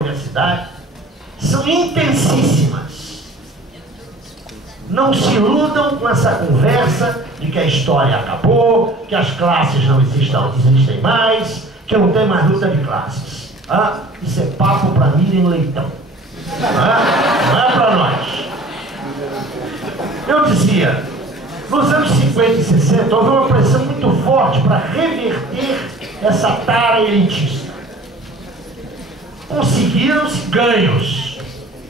universidade são intensíssimas. Não se iludam com essa conversa de que a história acabou, que as classes não existem mais, que não tem mais luta de classes. Isso é papo para Miriam Leitão. Não é para nós. Eu dizia, nos anos 50 e 60 houve uma pressão muito forte para reverter essa tara elitista. Conseguiram-se ganhos,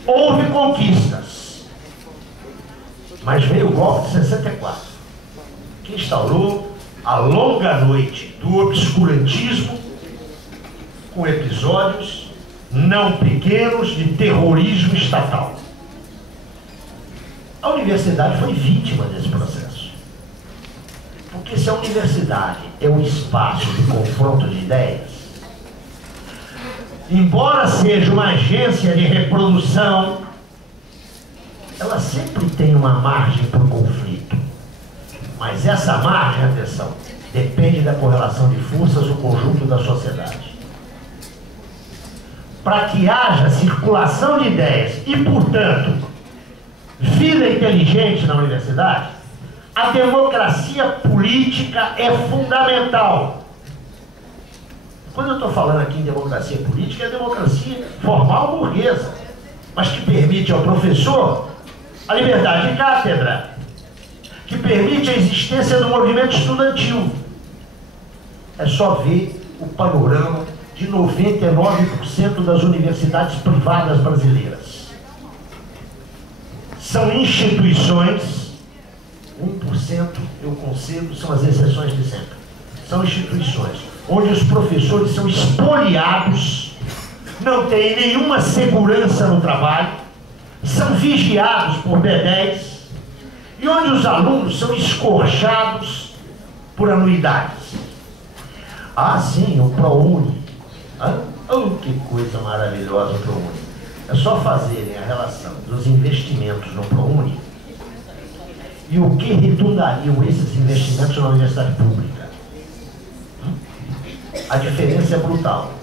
houve conquistas, mas veio o golpe de 64, que instaurou a longa noite do obscurantismo, com episódios não pequenos de terrorismo estatal. A universidade foi vítima desse processo, porque se a universidade é um espaço de confronto de ideias, embora seja uma agência de reprodução, ela sempre tem uma margem para o conflito. Mas essa margem, atenção, depende da correlação de forças do conjunto da sociedade. Para que haja circulação de ideias e, portanto, vida inteligente na universidade, a democracia política é fundamental. Quando eu estou falando aqui em democracia política, é democracia formal burguesa, mas que permite ao professor a liberdade de cátedra, que permite a existência do movimento estudantil. É só ver o panorama de 99% das universidades privadas brasileiras. São instituições, 1% eu concedo, são as exceções de sempre. São instituições onde os professores são espoliados, não têm nenhuma segurança no trabalho, são vigiados por B10, e onde os alunos são escorchados por anuidades. Sim, o ProUni. Que coisa maravilhosa o ProUni. É só fazerem a relação dos investimentos no ProUni e o que redundariam esses investimentos na universidade pública. A diferença é brutal.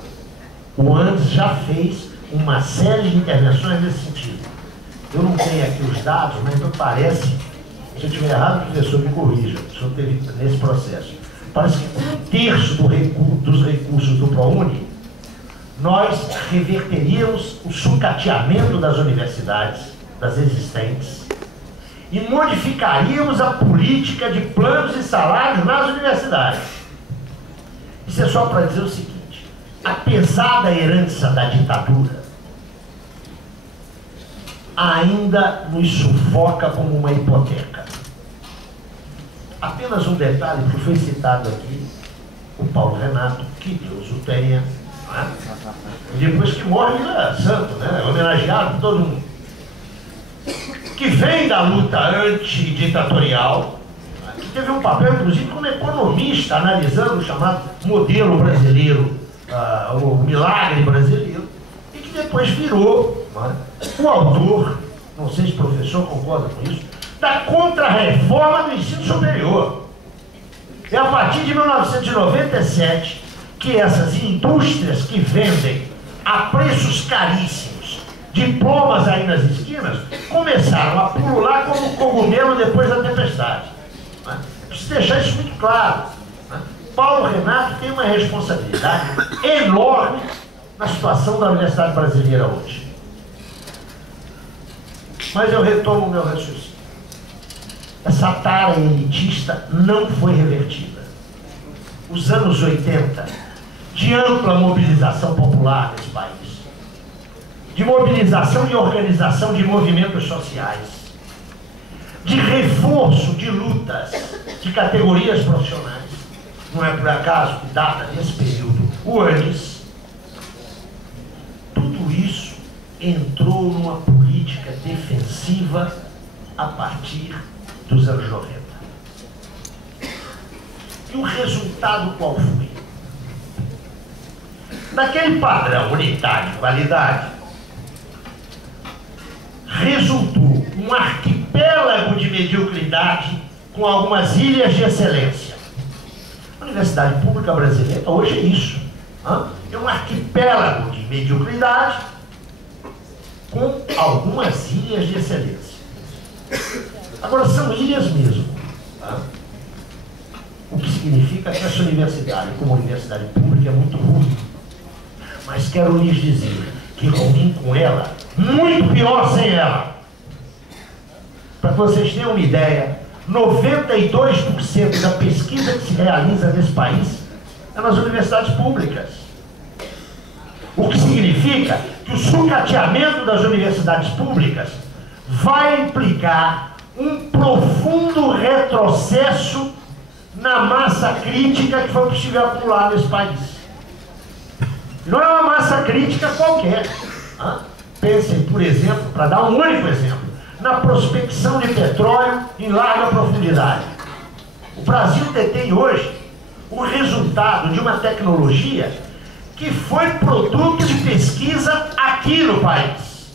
O ANDES já fez uma série de intervenções nesse sentido. Eu não tenho aqui os dados, mas me parece, se eu estiver errado, o professor me corrija, o senhor teve nesse processo. Parece que 1/3 dos recursos do ProUni, nós reverteríamos o sucateamento das universidades, das existentes, e modificaríamos a política de planos e salários nas universidades. Isso é só para dizer o seguinte: a pesada herança da ditadura ainda nos sufoca como uma hipoteca. Apenas um detalhe que foi citado aqui, o Paulo Renato, que Deus o tenha, né? Depois que morre vira santo, né? Homenageado por todo mundo, que vem da luta antiditatorial, que teve um papel, inclusive, como economista, analisando o chamado modelo brasileiro, o milagre brasileiro, e que depois virou, né, o autor, não sei se o professor concorda com isso, da contra-reforma do ensino superior. É a partir de 1997 que essas indústrias que vendem a preços caríssimos diplomas aí nas esquinas começaram a pulular como cogumelo depois da tempestade. Preciso deixar isso muito claro. Paulo Renato tem uma responsabilidade enorme na situação da universidade brasileira hoje. Mas eu retomo o meu raciocínio. Essa tara elitista não foi revertida. Os anos 80, de ampla mobilização popular nesse país, de mobilização e organização de movimentos sociais, de reforço de lutas de categorias profissionais, não é por acaso que data desse período o ANES, tudo isso entrou numa política defensiva a partir dos anos 90. E o resultado qual foi? Daquele padrão unitário de qualidade, resultou um arquipélago de mediocridade com algumas ilhas de excelência. A Universidade Pública Brasileira hoje é isso. É um arquipélago de mediocridade com algumas ilhas de excelência. Agora, são ilhas mesmo. Tá? O que significa que essa universidade, como universidade pública, é muito ruim. Mas quero lhes dizer que ruim com ela, muito pior sem ela. Para que vocês tenham uma ideia, 92% da pesquisa que se realiza nesse país é nas universidades públicas. O que significa que o sucateamento das universidades públicas vai implicar um profundo retrocesso na massa crítica que foi possível acumular nesse país. Não é uma massa crítica qualquer. Pensem, por exemplo, para dar um único exemplo, na prospecção de petróleo em larga profundidade. O Brasil detém hoje o resultado de uma tecnologia que foi produto de pesquisa aqui no país.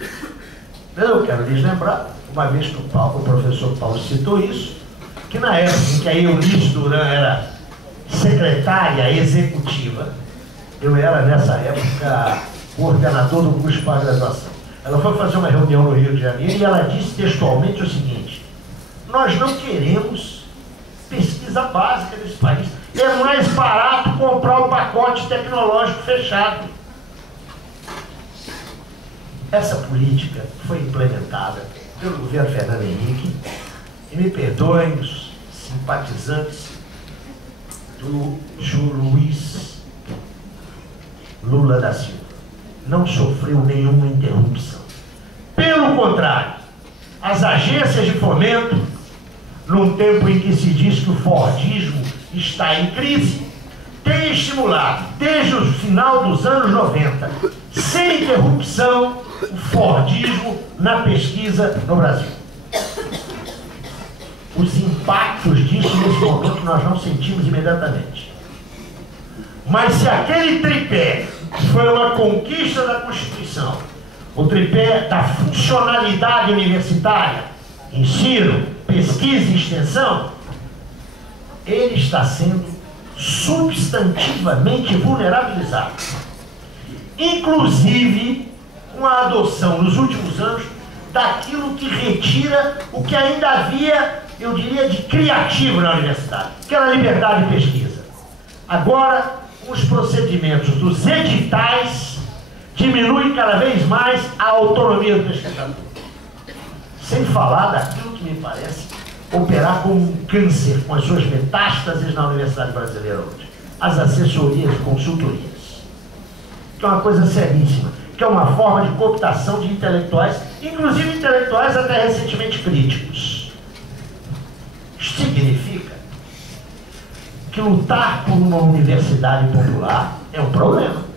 Eu quero lhes lembrar, uma vez que o professor Paulo citou isso, que na época em que a Eunice Duran era secretária executiva, eu era nessa época coordenador do curso de pós-graduação. Ela foi fazer uma reunião no Rio de Janeiro e ela disse textualmente o seguinte: nós não queremos pesquisa básica nesse país. É mais barato comprar o pacote tecnológico fechado. Essa política foi implementada pelo governo Fernando Henrique, e me perdoem os simpatizantes do Luiz Lula da Silva. Não sofreu nenhuma interrupção. Pelo contrário, as agências de fomento, num tempo em que se diz que o fordismo está em crise, têm estimulado, desde o final dos anos 90, sem interrupção, o fordismo na pesquisa no Brasil. Os impactos disso nesse momento nós não sentimos imediatamente. Mas se aquele tripé foi uma conquista da Constituição, o tripé da funcionalidade universitária, ensino, pesquisa e extensão, ele está sendo substantivamente vulnerabilizado. Inclusive com a adoção nos últimos anos daquilo que retira o que ainda havia, eu diria, de criativo na universidade, que era a liberdade de pesquisa. Agora, os procedimentos dos editais diminuem cada vez mais a autonomia do pesquisador. Sem falar daquilo que me parece operar como um câncer com as suas metástases na universidade brasileira hoje: as assessorias e consultorias, que é uma coisa seríssima, que é uma forma de cooptação de intelectuais, inclusive intelectuais até recentemente críticos. Isso significa que lutar por uma universidade popular é um problema.